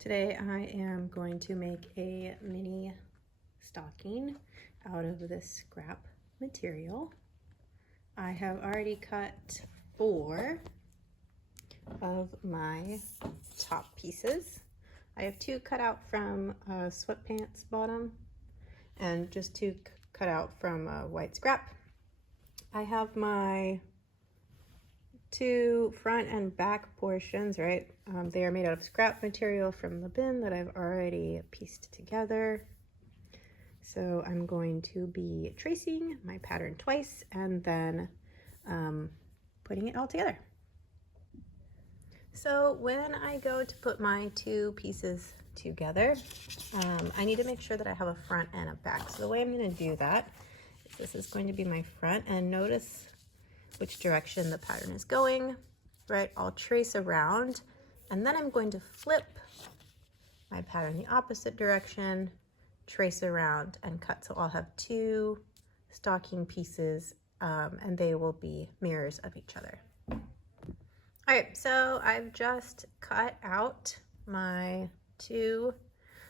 Today I am going to make a mini stocking out of this scrap material. I have already cut 4 of my top pieces. I have 2 cut out from sweatpants bottom and just 2 cut out from white scrap. I have my 2 front and back portions, right? They are made out of scrap material from the bin that I've already pieced together. So I'm going to be tracing my pattern twice and then putting it all together. So when I go to put my 2 pieces together, I need to make sure that I have a front and a back. So the way I'm going to do that is this is going to be my front, and notice which direction the pattern is going, right? I'll trace around and then I'm going to flip my pattern the opposite direction, trace around and cut. So I'll have 2 stocking pieces and they will be mirrors of each other. All right, so I've just cut out my 2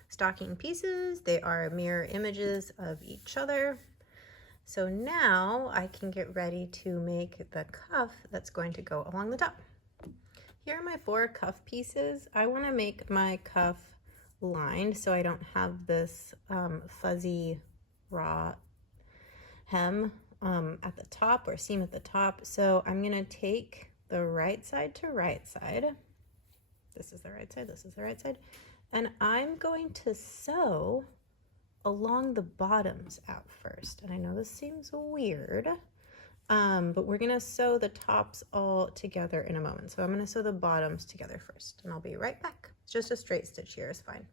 stocking pieces. They are mirror images of each other. So now I can get ready to make the cuff that's going to go along the top. Here are my 4 cuff pieces. I want to make my cuff lined so I don't have this fuzzy raw hem at the top or seam at the top. So I'm going to take the right side to right side. This is the right side, this is the right side. And I'm going to sew along the bottoms out first. And I know this seems weird, but we're gonna sew the tops all together in a moment. So I'm gonna sew the bottoms together first and I'll be right back. It's just a straight stitch here is fine.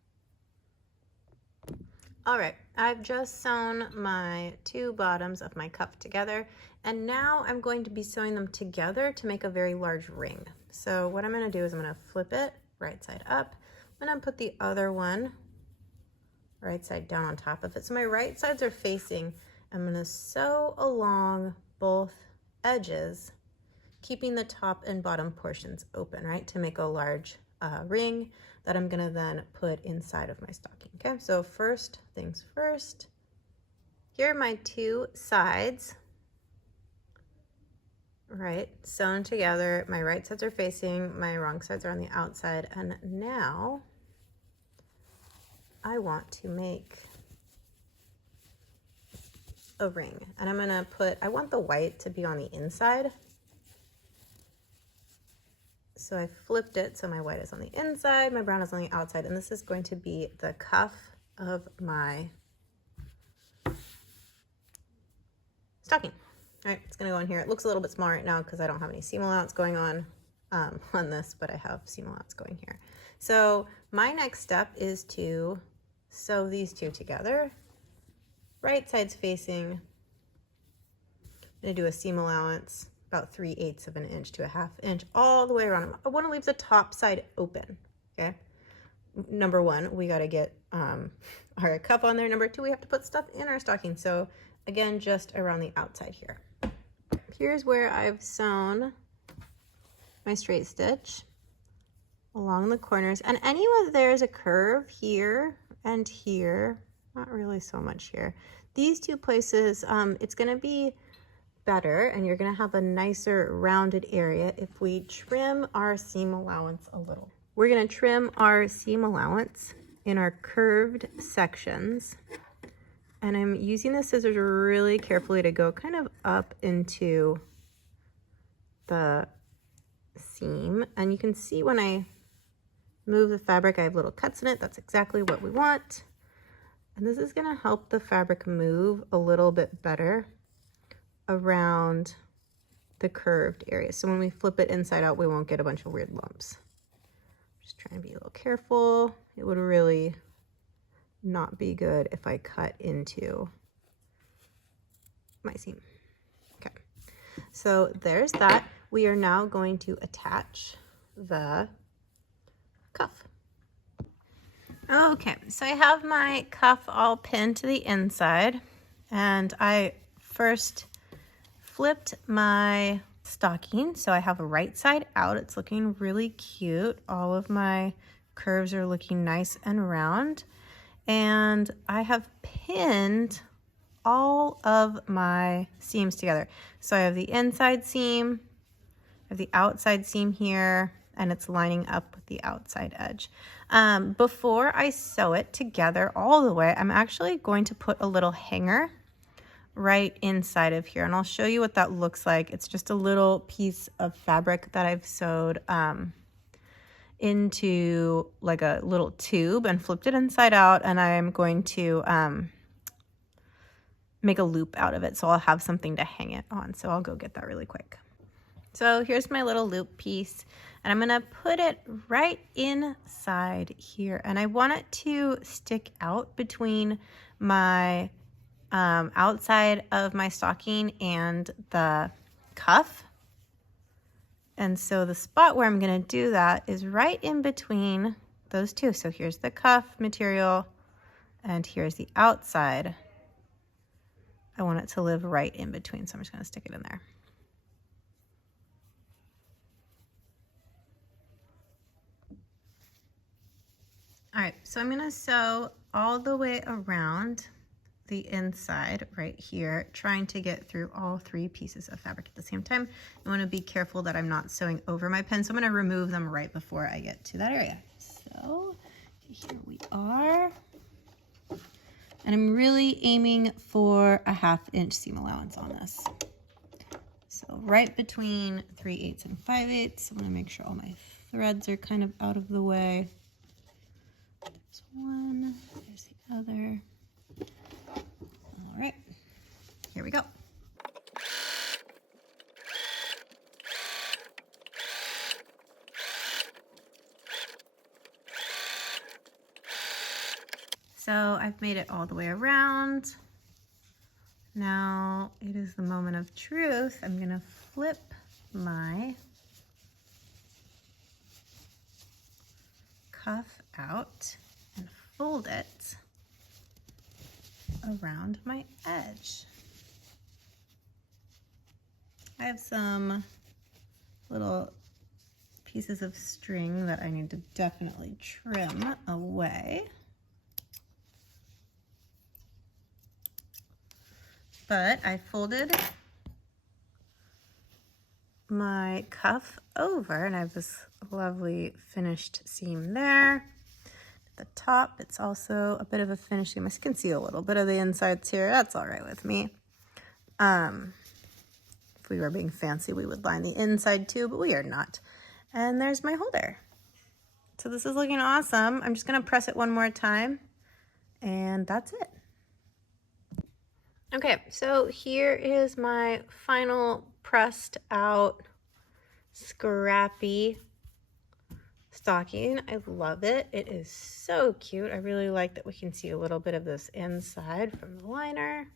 All right, I've just sewn my 2 bottoms of my cuff together, and now I'm going to be sewing them together to make a very large ring. So what I'm gonna do is I'm gonna flip it right side up. I'm gonna put the other one right side down on top of it. So my right sides are facing. I'm going to sew along both edges, keeping the top and bottom portions open, right, to make a large ring that I'm going to then put inside of my stocking. Okay, so first things first, here are my 2 sides, right, sewn together. My right sides are facing, my wrong sides are on the outside, and now I want to make a ring, and I'm gonna put, I want the white to be on the inside. So I flipped it so my white is on the inside, my brown is on the outside, and this is going to be the cuff of my stocking. All right, it's gonna go in here. It looks a little bit small right now because I don't have any seam allowance going on this, but I have seam allowance going here. So my next step is to sew these 2 together, right sides facing. I'm going to do a seam allowance about 3/8 of an inch to a 1/2 inch all the way around. I want to leave the top side open. Okay, number 1, we got to get our cuff on there. Number 2, we have to put stuff in our stocking. So again, just around the outside here. Here's where I've sewn my straight stitch along the corners, and anywhere there's a curve here and here, not really so much here. These 2 places, it's going to be better and you're going to have a nicer rounded area if we trim our seam allowance a little. We're going to trim our seam allowance in our curved sections, and I'm using the scissors really carefully to go kind of up into the seam, and you can see when I move the fabric, I have little cuts in it. That's exactly what we want. And this is going to help the fabric move a little bit better around the curved area. So when we flip it inside out, we won't get a bunch of weird lumps. Just trying to be a little careful. It would really not be good if I cut into my seam. Okay, so there's that. We are now going to attach the cuff. Okay, so I have my cuff all pinned to the inside, and I first flipped my stocking so I have a right side out. It's looking really cute. All of my curves are looking nice and round. And I have pinned all of my seams together. So I have the inside seam, I have the outside seam here, and it's lining up with the outside edge. Before I sew it together all the way, I'm actually going to put a little hanger right inside of here, and I'll show you what that looks like. It's just a little piece of fabric that I've sewed into like a little tube and flipped it inside out, and I'm going to make a loop out of it, so I'll have something to hang it on. So I'll go get that really quick. So here's my little loop piece, and I'm gonna put it right inside here, and I want it to stick out between my outside of my stocking and the cuff. And so the spot where I'm gonna do that is right in between those two. So here's the cuff material and here's the outside. I want it to live right in between, so I'm just gonna stick it in there. All right, so I'm gonna sew all the way around the inside right here, trying to get through all 3 pieces of fabric at the same time. I want to be careful that I'm not sewing over my pin, so I'm going to remove them right before I get to that area. So here we are. And I'm really aiming for a 1/2 inch seam allowance on this. So right between 3/8 and 5/8. I'm going to make sure all my threads are kind of out of the way. There's one, there's the other. All right, here we go. So I've made it all the way around. Now it is the moment of truth. I'm gonna flip my cuff out and fold it around my edge. I have some little pieces of string that I need to definitely trim away. But I folded my cuff over and I have this lovely finished seam there. At the top, it's also a bit of a finished seam. I can see a little bit of the insides here. That's all right with me. If we were being fancy, we would line the inside too, but we are not. And there's my holder. So this is looking awesome. I'm just gonna press it one more time and that's it. Okay, so here is my final pressed out scrappy stocking. I love it. It is so cute. I really like that we can see a little bit of this inside from the liner.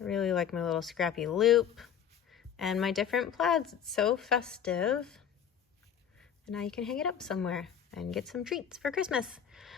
I really like my little scrappy loop and my different plaids. It's so festive. And now you can hang it up somewhere and get some treats for Christmas.